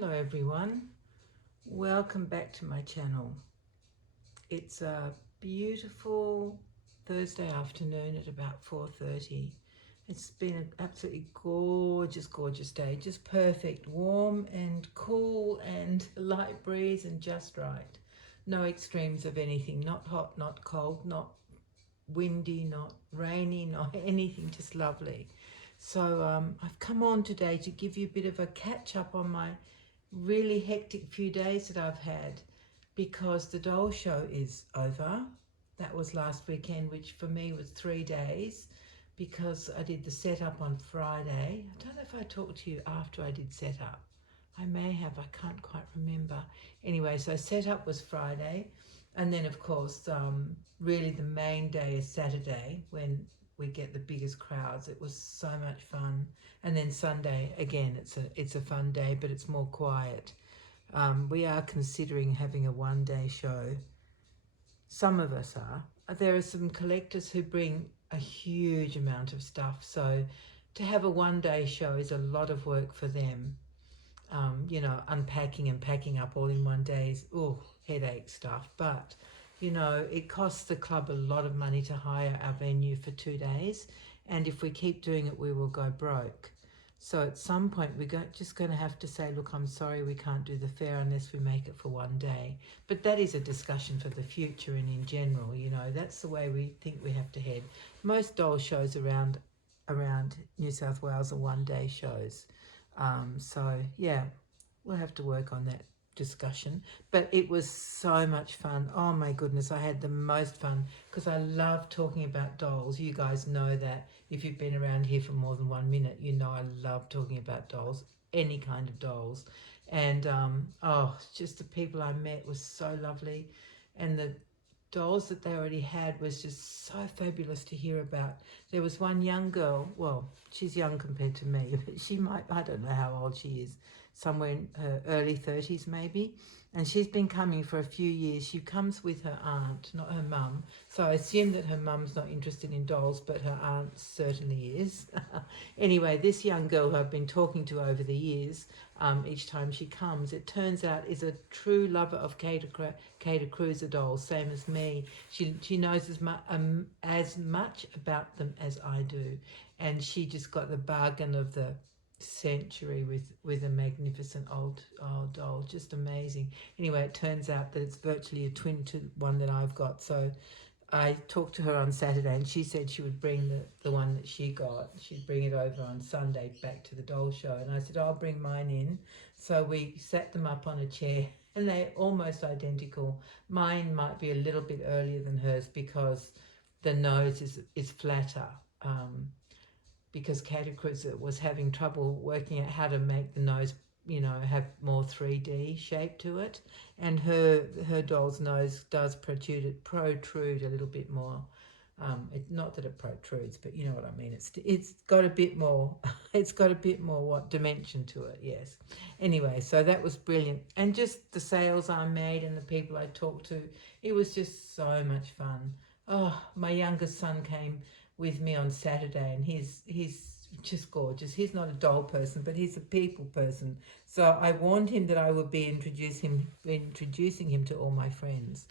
Hello everyone, welcome back to my channel. It's a beautiful Thursday afternoon at about 4:30. It's been an absolutely gorgeous day, just perfect, warm and cool and light breeze and just right. No extremes of anything, not hot, not cold, not windy, not rainy, not anything, just lovely. So I've come on today to give you a bit of a catch up on my really hectic few days that I've had, because the doll show is over. That was last weekend, which for me was 3 days, because I did the setup on Friday. I don't know if I talked to you after I did setup. I may have, I can't quite remember. Anyway, so setup was Friday, and then of course really the main day is Saturday, when we get the biggest crowds. It was so much fun. And then Sunday again, it's a fun day, but it's more quiet. We are considering having a one-day show. Some of us are. There are some collectors who bring a huge amount of stuff, so to have a one-day show is a lot of work for them. Unpacking and packing up all in one day is headache stuff. But it costs the club a lot of money to hire our venue for 2 days, and if we keep doing it, we will go broke. So at some point we're just going to have to say, look, I'm sorry, we can't do the fair unless we make it for one day. But that is a discussion for the future, and in general, that's the way we think we have to head. Most doll shows around New South Wales are one-day shows. So yeah, we'll have to work on that discussion. But it was so much fun. Oh my goodness, I had the most fun, because I love talking about dolls. You guys know that. If you've been around here for more than 1 minute, you know I love talking about dolls, any kind of dolls. And just the people I met was so lovely, and the dolls that they already had was just so fabulous to hear about. There was one young girl, well, she's young compared to me, but I don't know how old she is, somewhere in her early 30s maybe, and she's been coming for a few years. She comes with her aunt, not her mum, so I assume that her mum's not interested in dolls, but her aunt certainly is. Anyway, this young girl who I've been talking to over the years, each time she comes, it turns out is a true lover of Cater Cruiser dolls, same as me. She knows as much about them as I do, and she just got the bargain of the century with a magnificent old doll, just amazing. Anyway, it turns out that it's virtually a twin to one that I've got. So I talked to her on Saturday, and she said she would bring the one that she got. She'd bring it over on Sunday back to the doll show. And I said, I'll bring mine in. So we sat them up on a chair, and they're almost identical. Mine might be a little bit earlier than hers, because the nose is flatter. Because Catacruiser was having trouble working out how to make the nose, have more 3D shape to it, and her doll's nose does protrude a little bit more. Not that it protrudes, but you know what I mean. It's got a bit more. It's got a bit more dimension to it. Yes. Anyway, so that was brilliant, and just the sales I made and the people I talked to, it was just so much fun. Oh, my youngest son came with me on Saturday, and he's just gorgeous. He's not a doll person, but he's a people person. So I warned him that I would be introducing him to all my friends,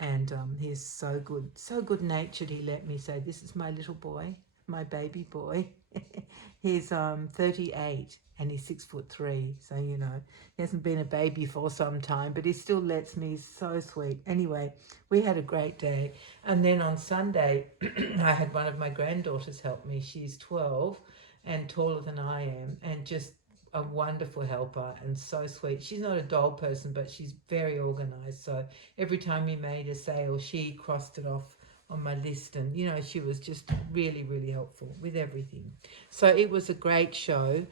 and he's so good natured. He let me say, this is my little boy, my baby boy. He's 38 and he's 6'3", so he hasn't been a baby for some time, but he still lets me. He's so sweet. Anyway, we had a great day, and then on Sunday I had one of my granddaughters help me. She's 12 and taller than I am, and just a wonderful helper and so sweet. She's not a doll person, but she's very organized, so every time we made a sale, she crossed it off on my list, and she was just really helpful with everything. So it was a great show.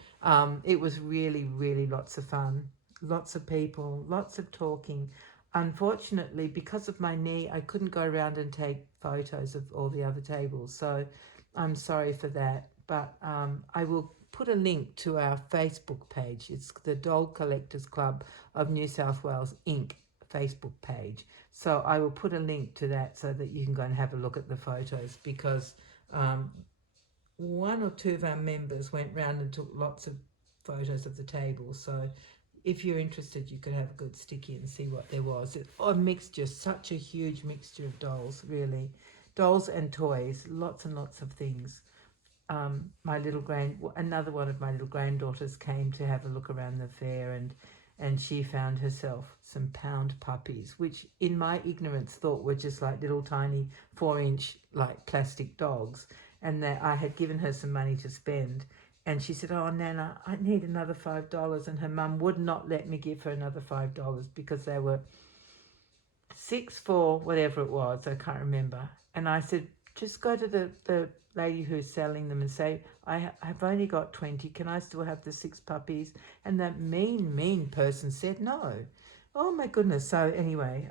It was really lots of fun, lots of people, lots of talking. Unfortunately, because of my knee, I couldn't go around and take photos of all the other tables, so I'm sorry for that. But I will put a link to our Facebook page. It's the Doll Collectors Club of New South Wales Inc. Facebook page. So I will put a link to that so that you can go and have a look at the photos, because one or two of our members went round and took lots of photos of the table. So if you're interested, you could have a good sticky and see what there was. A mixture, such a huge mixture of dolls, really. Dolls and toys, lots and lots of things. Another one of my little granddaughters came to have a look around the fair, and she found herself some pound puppies, which in my ignorance thought were just like little tiny 4-inch like plastic dogs, and that I had given her some money to spend. And she said, "Oh, Nana, I need another $5." And her mum would not let me give her another $5 because they were 6 for whatever it was. I can't remember. And I said, "Just go to the lady who's selling them and say, I've only got 20. Can I still have the 6 puppies?" And that mean person said no. Oh, my goodness. So anyway,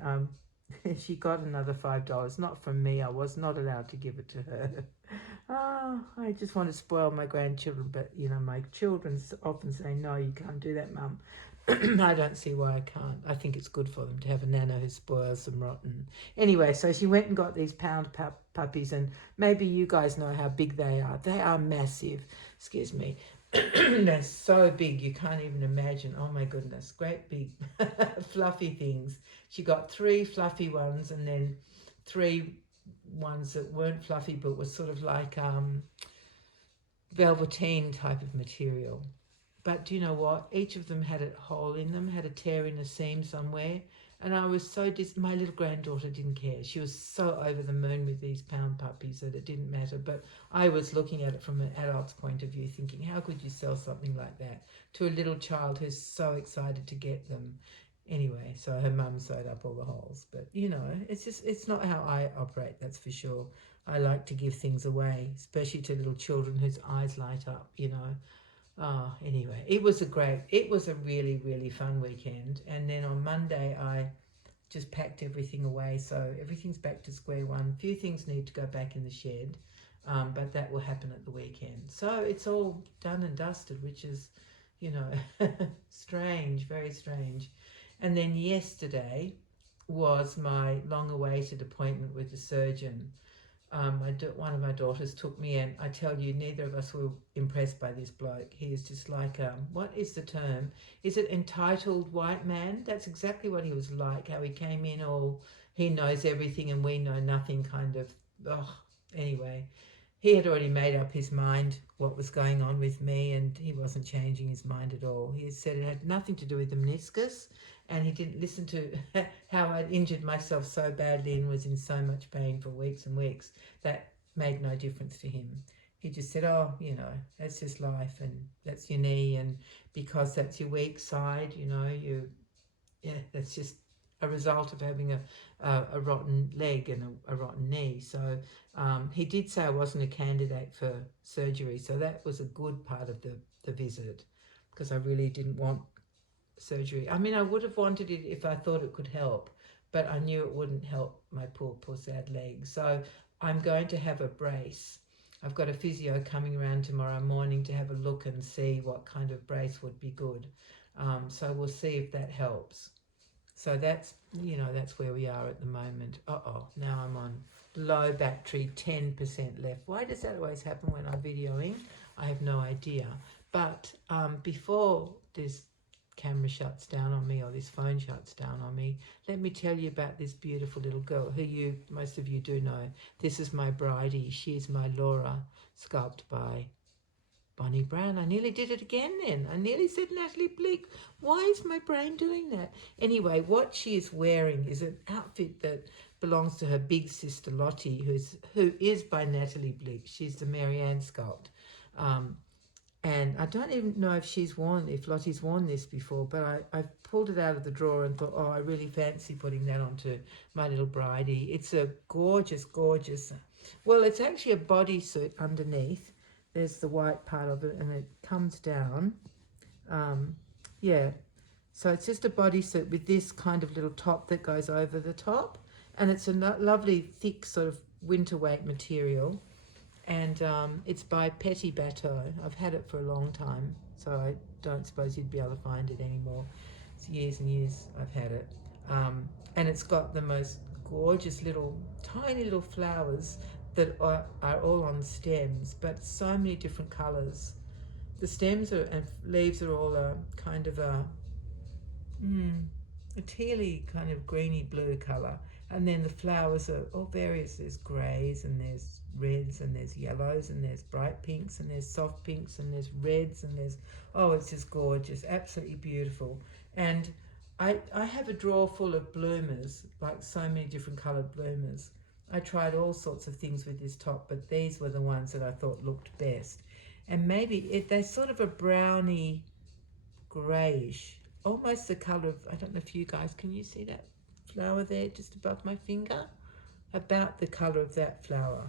she got another $5. Not from me. I was not allowed to give it to her. Oh, I just want to spoil my grandchildren, but you know, my children often say, "No, you can't do that, Mum." I don't see why I can't. I think it's good for them to have a nana who spoils them rotten. Anyway, so she went and got these pound puppies, and maybe you guys know how big they are. They are massive. Excuse me. They're so big you can't even imagine. Oh my goodness, great big fluffy things. She got 3 fluffy ones and then 3 ones that weren't fluffy but were sort of like velveteen type of material. But do you know what? Each of them had a hole in them, had a tear in a seam somewhere. And I was so my little granddaughter didn't care. She was so over the moon with these pound puppies that it didn't matter. But I was looking at it from an adult's point of view, thinking, how could you sell something like that to a little child who's so excited to get them? Anyway, so her mum sewed up all the holes. But, you know, it's not how I operate, that's for sure. I like to give things away, especially to little children whose eyes light up, you know. Oh, anyway, it was a really, really fun weekend. And then on Monday, I just packed everything away. So everything's back to square one. A few things need to go back in the shed, but that will happen at the weekend. So it's all done and dusted, which is, you know, strange, very strange. And then yesterday was my long-awaited appointment with the surgeon. One of my daughters took me, and I tell you, neither of us were impressed by this bloke. He is just like, what is the term? Is it entitled white man? That's exactly what he was like, how he came in all, he knows everything and we know nothing kind of, anyway. He had already made up his mind what was going on with me, and he wasn't changing his mind at all. He said it had nothing to do with the meniscus, and he didn't listen to how I'd injured myself so badly and was in so much pain for weeks and weeks. That made no difference to him. He just said, "Oh, you know, that's just life, and that's your knee, and because that's your weak side, you know, that's just a result of having a rotten leg and a rotten knee." So he did say I wasn't a candidate for surgery, so that was a good part of the visit, because I really didn't want surgery. I mean, I would have wanted it if I thought it could help, but I knew it wouldn't help my poor sad leg. So I'm going to have a brace. I've got a physio coming around tomorrow morning to have a look and see what kind of brace would be good. So we'll see if that helps. So that's, you know, that's where we are at the moment. Now I'm on low battery, 10% left. Why does that always happen when I'm videoing? I have no idea. But before this camera shuts down on me, or this phone shuts down on me, let me tell you about this beautiful little girl who most of you do know. This is my Bridie. She's my Laura, sculpted by Bonnie Brown. I nearly did it again then. I nearly said Natalie Bleak. Why is my brain doing that? Anyway, what she is wearing is an outfit that belongs to her big sister Lottie, who is by Natalie Bleak. She's the Marianne sculpt. And I don't even know if Lottie's worn this before, but I pulled it out of the drawer and thought, I really fancy putting that onto my little Bridie. It's a gorgeous, gorgeous, well, it's actually a bodysuit underneath. There's the white part of it, and it comes down. So it's just a bodysuit with this kind of little top that goes over the top, and it's a lovely, thick sort of winter weight material. And it's by Petit Bateau. I've had it for a long time, so I don't suppose you'd be able to find it anymore. It's years and years I've had it. And it's got the most gorgeous tiny little flowers that are all on stems, but so many different colours. The stems and leaves are all kind of a A tealy kind of greeny blue colour. And then the flowers are all various. There's greys and there's reds and there's yellows and there's bright pinks and there's soft pinks and there's reds and there's, oh, it's just gorgeous, absolutely beautiful. And I have a drawer full of bloomers, like so many different coloured bloomers. I tried all sorts of things with this top, but these were the ones that I thought looked best. And maybe they're sort of a browny greyish, almost the colour of, I don't know if you guys, can you see that flower there just above my finger? About the colour of that flower.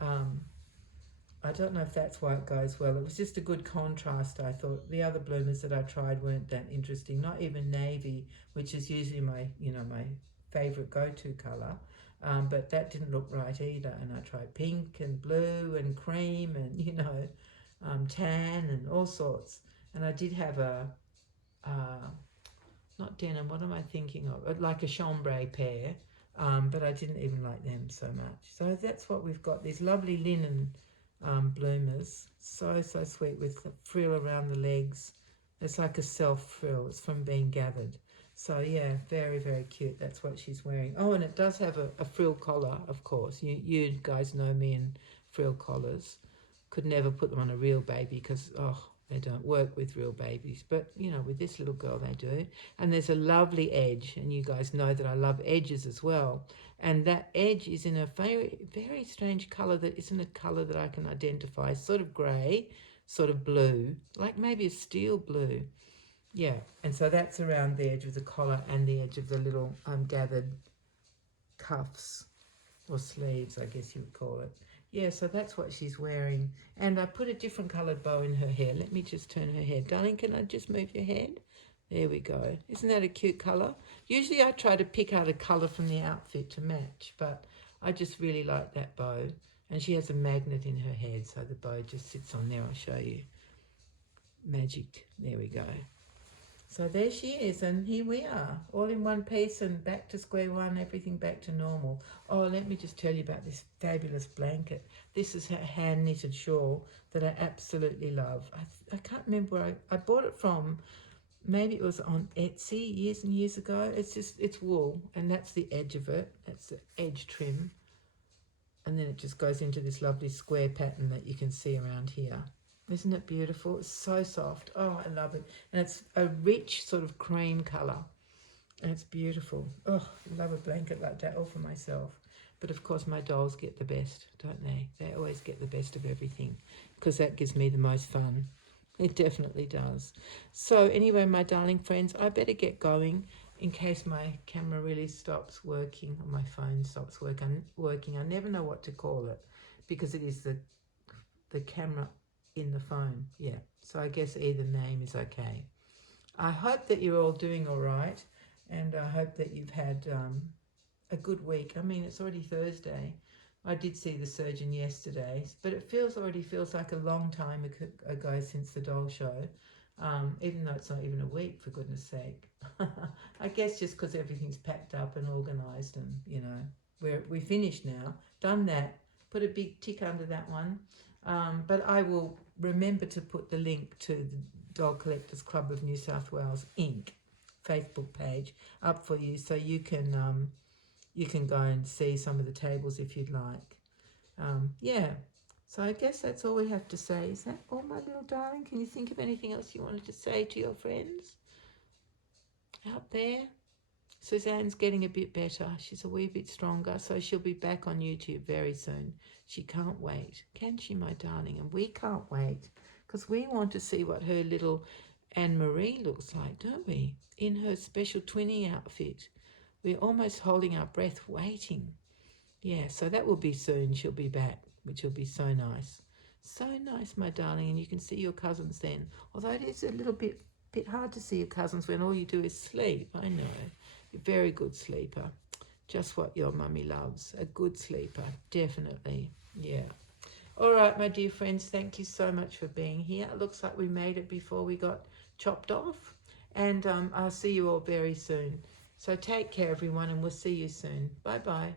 I don't know if that's why it goes well. It was just a good contrast, I thought. The other bloomers that I tried weren't that interesting. Not even navy, which is usually my, my favourite go-to colour. But that didn't look right either. And I tried pink and blue and cream and, tan and all sorts. And I did have not denim, what am I thinking of? Like a chambray pair, but I didn't even like them so much. So that's what we've got, these lovely linen bloomers. So sweet with the frill around the legs. It's like a self frill, it's from being gathered. So yeah, very, very cute. That's what she's wearing. Oh, and it does have a frill collar, of course. You guys know me in frill collars. Could never put them on a real baby because, they don't work with real babies. But, with this little girl they do. And there's a lovely edge. And you guys know that I love edges as well. And that edge is in a very, very strange colour that isn't a colour that I can identify. Sort of grey, sort of blue. Like maybe a steel blue. Yeah. And so that's around the edge of the collar and the edge of the little gathered cuffs. Or sleeves, I guess you would call it. Yeah, so that's what she's wearing. And I put a different coloured bow in her hair. Let me just turn her head. Darling, can I just move your head? There we go. Isn't that a cute colour? Usually I try to pick out a colour from the outfit to match, but I just really like that bow. And she has a magnet in her head, so the bow just sits on there. I'll show you. Magic. There we go. So there she is, and here we are, all in one piece and back to square one, everything back to normal. Oh, let me just tell you about this fabulous blanket. This is her hand-knitted shawl that I absolutely love. I can't remember where I bought it from. Maybe it was on Etsy years and years ago. It's wool, and that's the edge of it. That's the edge trim. And then it just goes into this lovely square pattern that you can see around here. Isn't it beautiful? It's so soft. Oh, I love it. And it's a rich sort of cream colour. And it's beautiful. Oh, I love a blanket like that all for myself. But of course my dolls get the best, don't they? They always get the best of everything because that gives me the most fun. It definitely does. So anyway, my darling friends, I better get going in case my camera really stops working or my phone stops working. I never know what to call it because it is the camera in the phone. Yeah, so I guess either name is okay. I hope that you're all doing all right, and I hope that you've had a good week. I mean, it's already Thursday. I did see the surgeon yesterday, but it already feels like a long time ago since the doll show, even though it's not even a week, for goodness sake. I guess just because everything's packed up and organised, and we finished now, done that, put a big tick under that one. But I will remember to put the link to the Doll Collectors Club of New South Wales Inc. Facebook page up for you, so you can go and see some of the tables if you'd like. Yeah, so I guess that's all we have to say. Is that all, my little darling? Can you think of anything else you wanted to say to your friends out there? Suzanne's getting a bit better. She's a wee bit stronger, so she'll be back on YouTube very soon. She can't wait. Can she, my darling? And we can't wait because we want to see what her little Anne-Marie looks like, don't we? In her special twinning outfit. We're almost holding our breath waiting. Yeah, so that will be soon. She'll be back, which will be so nice. So nice, my darling, and you can see your cousins then. Although it is a little bit hard to see your cousins when all you do is sleep. I know. You're a very good sleeper. Just what your mummy loves. A good sleeper, definitely. Yeah. All right, my dear friends, thank you so much for being here. It looks like we made it before we got chopped off. And I'll see you all very soon. So take care, everyone, and we'll see you soon. Bye-bye.